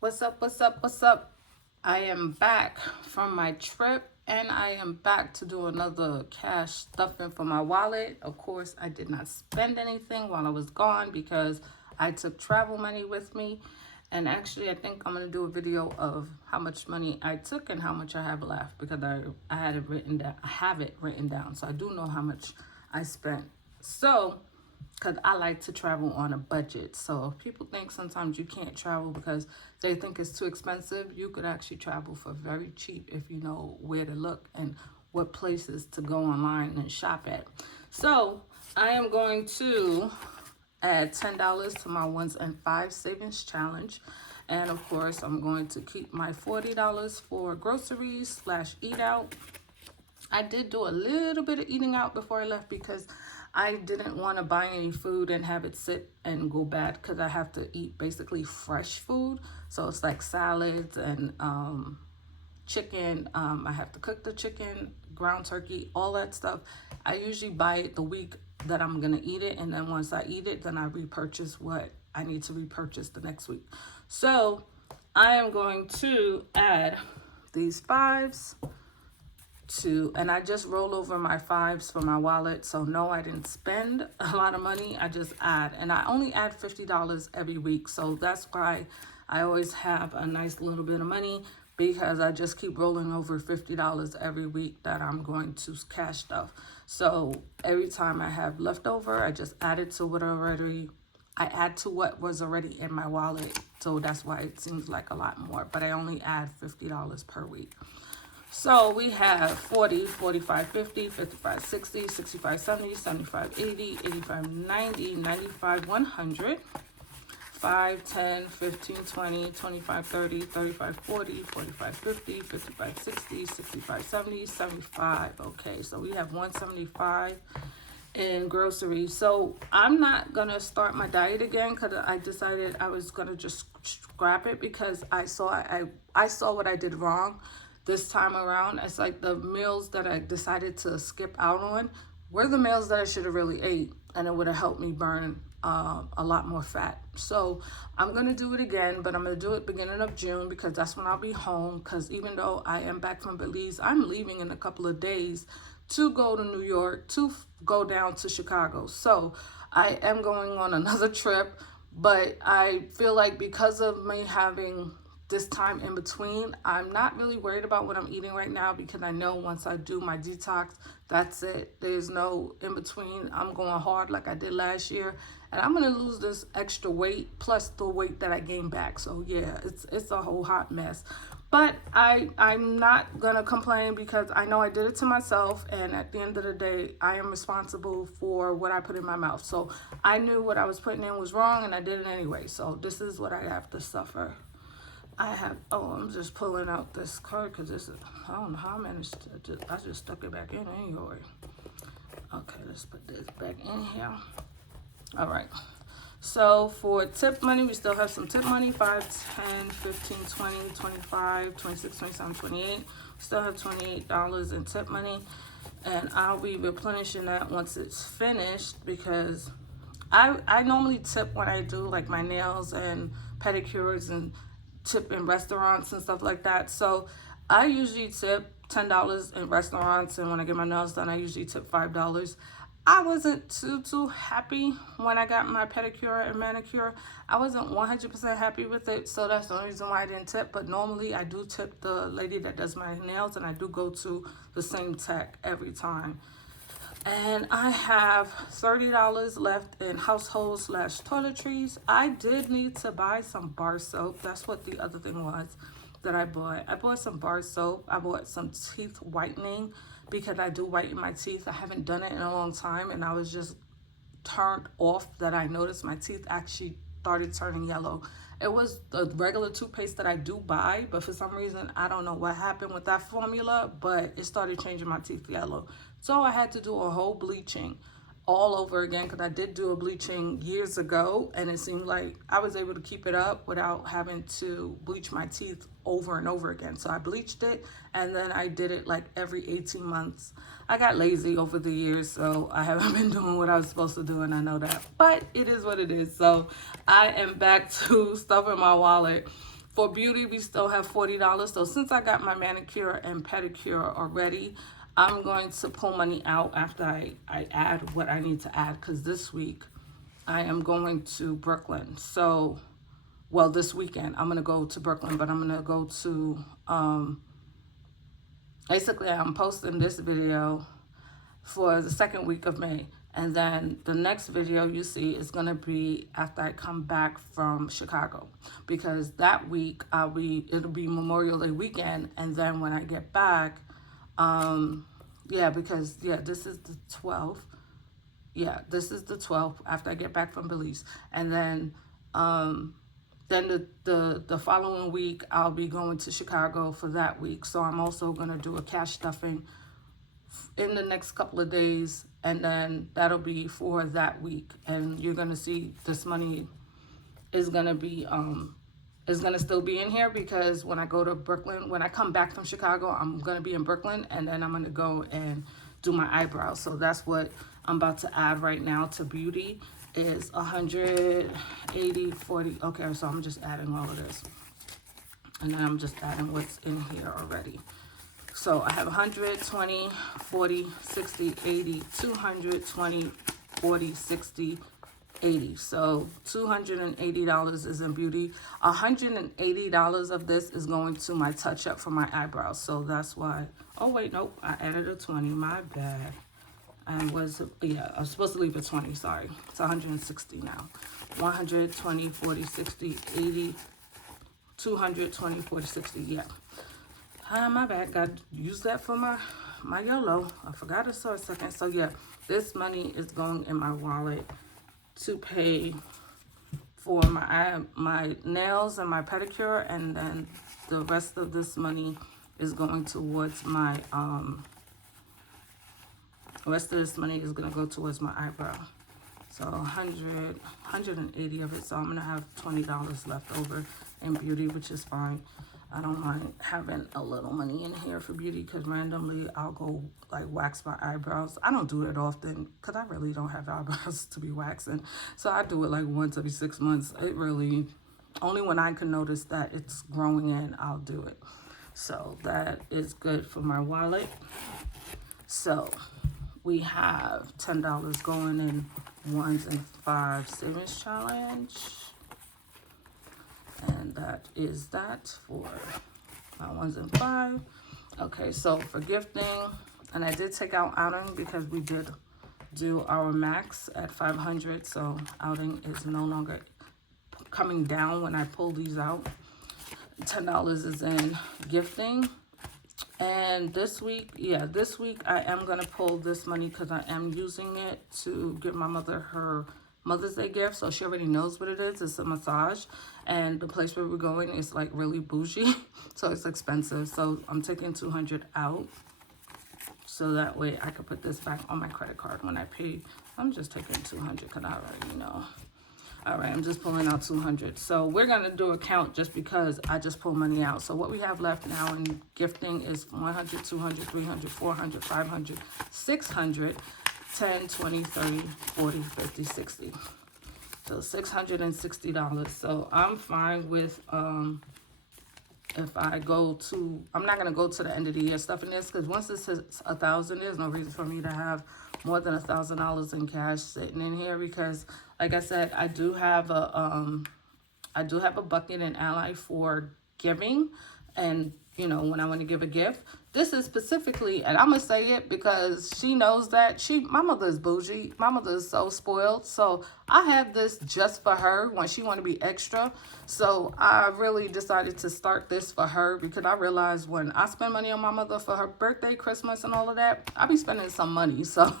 What's up? What's up? What's up? I am back from my trip and I am back to do another cash stuffing for my wallet. Of course, I did not spend anything while I was gone because I took travel money with me. And actually, I think I'm going to do a video of how much money I took and how much I have left because I had it written down. I have it written down. So I do know how much I spent. So because I like to travel on a budget. So if people think sometimes you can't travel because they think it's too expensive, you could actually travel for very cheap if you know where to look and what places to go online and shop at. So I am going to add $10 to my ones and five savings challenge. And of course, I'm going to keep my $40 for groceries slash eat out. I did do a little bit of eating out before I left because I didn't want to buy any food and have it sit and go bad because I have to eat basically fresh food. So it's like salads and chicken. I have to cook the chicken, ground turkey, all that stuff. I usually buy it the week that I'm going to eat it. And then once I eat it, then I repurchase what I need to repurchase the next week. So I am going to add these fives and I just roll over my fives for my wallet. So no, I didn't spend a lot of money. I just add, and I only add $50 every week. So that's why I always have a nice little bit of money because I just keep rolling over $50 every week that I'm going to cash stuff. So every time I have leftover, I just add it to I add to what was already in my wallet. So that's why it seems like a lot more, but I only add $50 per week. So we have 40, 45, 50, 55, 60, 65, 70, 75, 80, 85, 90, 95, 100, 5, 10, 15, 20, 25, 30, 35, 40, 45, 50, 55, 60, 65, 70, 75. Okay, so we have 175 in groceries. So I'm not gonna start my diet again because I decided I was gonna just scrap it because I saw what I did wrong this time around. It's like the meals that I decided to skip out on were the meals that I should have really ate, and it would have helped me burn a lot more fat. So I'm gonna do it again, but I'm gonna do it beginning of June because that's when I'll be home. Because even though I am back from Belize, I'm leaving in a couple of days to go to New York to go down to Chicago. So I am going on another trip, but I feel like because of me having this time in between, I'm not really worried about what I'm eating right now because I know once I do my detox, that's it. There's no in between. I'm going hard like I did last year, and I'm gonna lose this extra weight plus the weight that I gained back. So yeah, it's a whole hot mess. But I'm not gonna complain because I know I did it to myself, and at the end of the day, I am responsible for what I put in my mouth. So I knew what I was putting in was wrong, and I did it anyway. So this is what I have to suffer. I'm just pulling out this card because I don't know how I managed to, I just stuck it back in anyway. Okay, let's put this back in here. All right. So for tip money, we still have some tip money, 5, 10, 15, 20, 25, 26, 27, 28. We still have $28 in tip money. And I'll be replenishing that once it's finished because I normally tip when I do like my nails and pedicures and tip in restaurants and stuff like that. So I usually tip $10 in restaurants, and when I get my nails done, I usually tip $5. I wasn't too happy when I got my pedicure and manicure. I wasn't 100% happy with it, so that's the only reason why I didn't tip. But normally I do tip the lady that does my nails, and I do go to the same tech every time. And I have $30 left in household slash toiletries. I did need to buy some bar soap. That's what the other thing was that I bought. I bought some bar soap. I bought some teeth whitening because I do whiten my teeth. I haven't done it in a long time, and I was just turned off that I noticed my teeth actually started turning yellow. It was the regular toothpaste that I do buy, but for some reason, I don't know what happened with that formula, but it started changing my teeth yellow. So I had to do a whole bleaching all over again because I did do a bleaching years ago, and it seemed like I was able to keep it up without having to bleach my teeth over and over again. So I bleached it, and then I did it like every 18 months. I got lazy over the years, so I haven't been doing what I was supposed to do, and I know that. But it is what it is. So I am back to stuffing my wallet. For beauty, we still have $40. So since I got my manicure and pedicure already, I'm going to pull money out after I add what I need to add, because this week I am going to Brooklyn. So, well, this weekend I'm going to go to Brooklyn, but I'm going to go to, basically I'm posting this video for the second week of May. And then the next video you see is going to be after I come back from Chicago, because that week it'll be Memorial Day weekend. And then when I get back, this is the 12th. Yeah, this is the 12th after I get back from Belize. And then the following week I'll be going to Chicago for that week. So I'm also going to do a cash stuffing in the next couple of days, and then that'll be for that week. And you're going to see this money is going to be is going to still be in here, because when I go to Brooklyn, when I come back from Chicago, I'm going to be in Brooklyn, and then I'm going to go and do my eyebrows. So that's what I'm about to add right now to beauty is 180, 40. Okay, so I'm just adding all of this, and then I'm just adding what's in here already. So I have 120, 40, 60, 80, 220, 40, 60, 80. So $280 is in beauty. $180 of this is going to my touch up for my eyebrows. So that's why. Oh wait, nope, I added a 20. My bad. I was supposed to leave a 20. Sorry, it's 160 now. 120, 40, 60, 80, 220, 40, 60. Yeah. My bad. Got to use that for my YOLO. I forgot it for a second. So yeah, this money is going in my wallet to pay for my nails and my pedicure, and then the rest of this money is going towards my the rest of this money is going to go towards my eyebrow. So 180 of it. So I'm going to have $20 left over in beauty, which is fine. I don't mind having a little money in here for beauty, because randomly I'll go like wax my eyebrows. I don't do it often because I really don't have eyebrows to be waxing. So I do it like once every 6 months. It really, only when I can notice that it's growing in, I'll do it. So that is good for my wallet. So we have $10 going in 1s and 5 savings challenge. And that is that for my 1s and 5. Okay, so for gifting, and I did take out outing because we did do our max at 500. So outing is no longer coming down when I pull these out. $10 is in gifting. And this week I am going to pull this money because I am using it to give my mother her Mother's Day gift. So she already knows what it is. It's a massage, and the place where we're going is like really bougie, so it's expensive. So I'm taking 200 out, so that way I could put this back on my credit card when I pay. I'm just taking 200 because I already know. All right, I'm just pulling out 200. So we're going to do a count just because I just pulled money out. So what we have left now in gifting is 100, 200, 300, 400, 500, 600, 10, 20, 30, 40, 50, 60. So $660. So I'm fine with if I go to, I'm not going to go to the end of the year stuff in this, because once it hits 1,000, there's no reason for me to have more than $1,000 in cash sitting in here, because like I said, I do have a bucket in Ally for giving, and you know, when I want to give a gift. This is specifically, and I'm going to say it because she knows that my mother is bougie. My mother is so spoiled. So I have this just for her when she want to be extra. So I really decided to start this for her, because I realized when I spend money on my mother for her birthday, Christmas, and all of that, I be spending some money. So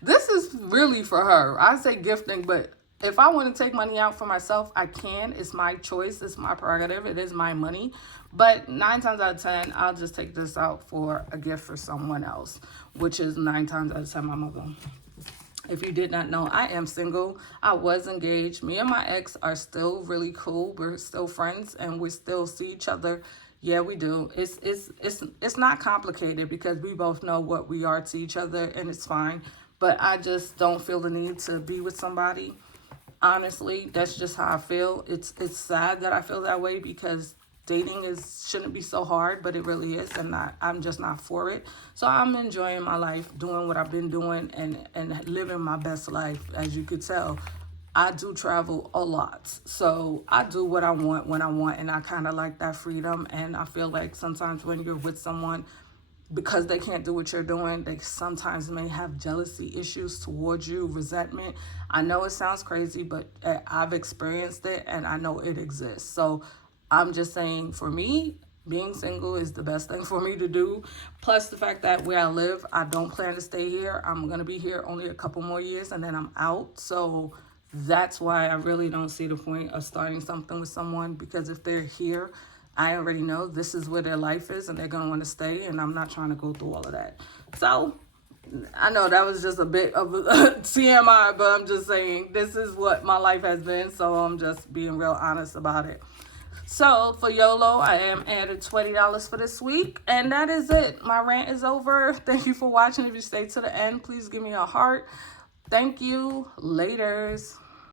this is really for her. I say gifting, but if I want to take money out for myself, I can. It's my choice. It's my prerogative. It is my money. But 9 times out of 10, I'll just take this out for a gift for someone else, which is 9 times out of 10 my mother. If you did not know, I am single. I was engaged. Me and my ex are still really cool. We're still friends, and we still see each other. Yeah, we do. It's not complicated, because we both know what we are to each other, and it's fine. But I just don't feel the need to be with somebody honestly, that's just how I feel. It's sad that I feel that way because dating shouldn't be so hard, but it really is, and I'm just not for it. So I'm enjoying my life, doing what I've been doing, and living my best life. As you could tell, I do travel a lot, so I do what I want when I want, and I kind of like that freedom. And I feel like sometimes when you're with someone, because they can't do what you're doing, they sometimes may have jealousy issues towards you, resentment. I know it sounds crazy, but I've experienced it and I know it exists. So I'm just saying, for me, being single is the best thing for me to do. Plus the fact that where I live, I don't plan to stay here. I'm going to be here only a couple more years and then I'm out. So that's why I really don't see the point of starting something with someone, because if they're here, I already know this is where their life is and they're going to want to stay, and I'm not trying to go through all of that. So I know that was just a bit of a TMI, but I'm just saying this is what my life has been, so I'm just being real honest about it. So for YOLO, I am added $20 for this week, and that is it. My rant is over. Thank you for watching. If you stay to the end, please give me a heart. Thank you. Laters.